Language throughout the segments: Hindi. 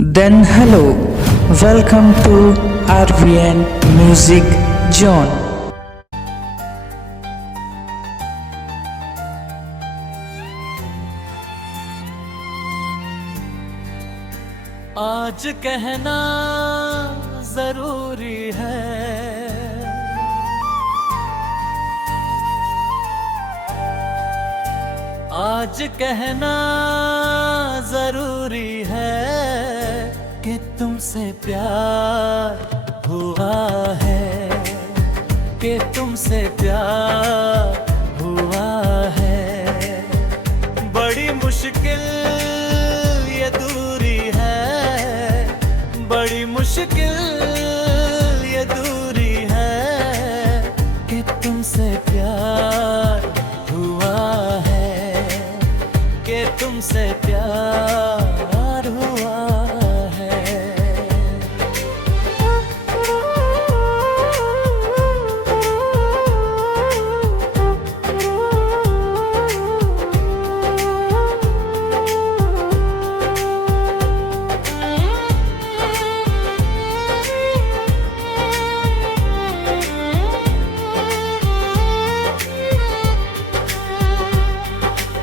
Then hello, welcome to RVN Music Zone. आज कहना जरूरी है, आज कहना जरूरी है कि तुमसे प्यार हुआ है, कि तुमसे प्यार हुआ है। बड़ी मुश्किल ये दूरी है, बड़ी मुश्किल ये दूरी है कि तुमसे प्यार हुआ है, कि तुमसे प्यार हुआ है।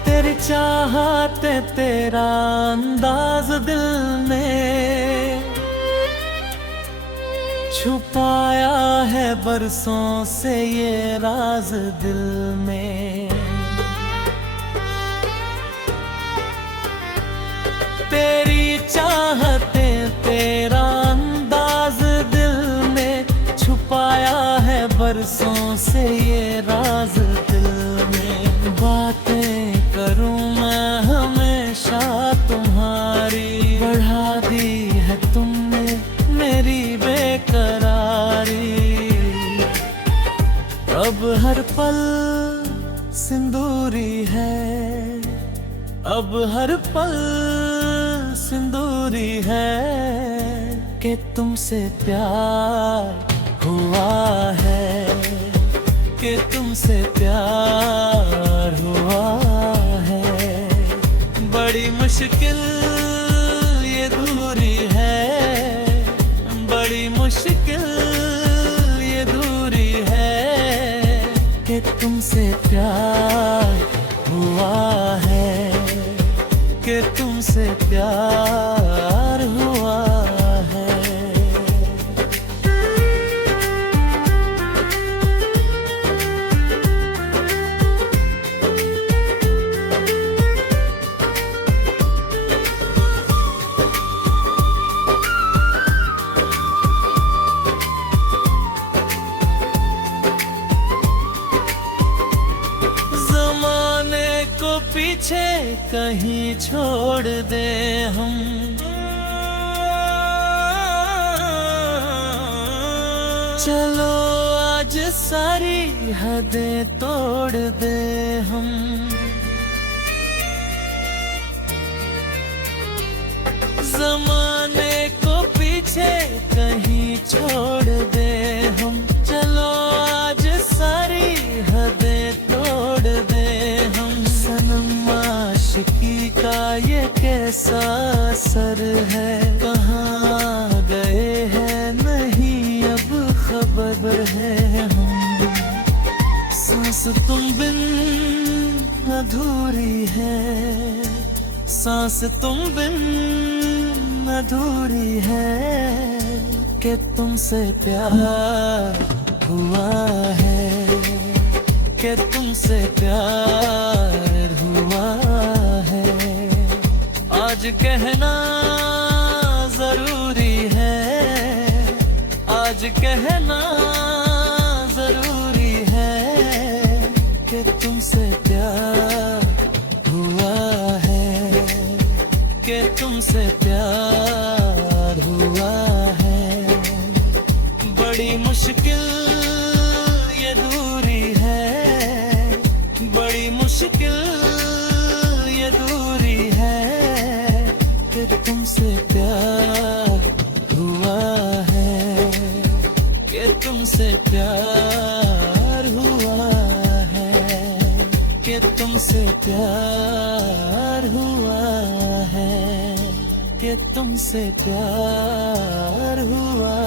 तेरी चाहत तेरा अंदाज दिल में छुपाया है बरसों से ये राज दिल में। तेरी चाहते तेरा अंदाज दिल में छुपाया है बरसों से ये राज दिल में। बातें करूं मैं हमेशा तुम्हारी, बढ़ा दी है तुमने मेरी बेकरारी। अब हर पल सिंदूरी है, अब हर पल सिंदूरी है कि तुमसे प्यार हुआ है, कि तुमसे प्यार हुआ है। बड़ी मुश्किल ये दूरी है, बड़ी मुश्किल ये दूरी है कि तुमसे प्यार हुआ है, कि तुमसे प्यार हुआ है। पीछे कहीं छोड़ दे हम, चलो आज सारी हदें तोड़ दे हम। ज़माने को पीछे कहीं छोड़ दे हम, चलो आज सारी हदें तोड़ दे हम। सनम आशिकी का ये कैसा असर है, कहाँ गए हैं नहीं अब खबर है हम। सांस तुम बिन अधूरी है, सांस तुम बिन अधूरी है कि तुमसे प्यार हुआ है, कि तुमसे प्यार हुआ है। आज कहना जरूरी है, आज कहना जरूरी है कि तुमसे प्यार हुआ है, कि तुमसे प्यार हुआ है। बड़ी मुश्किल ये दूरी है, बड़ी मुश्किल ये दूरी है कि तुमसे प्यार हुआ है, कि तुमसे प्यार हुआ है, कि तुमसे प्यार हुआ है, कि के तुमसे प्यार हुआ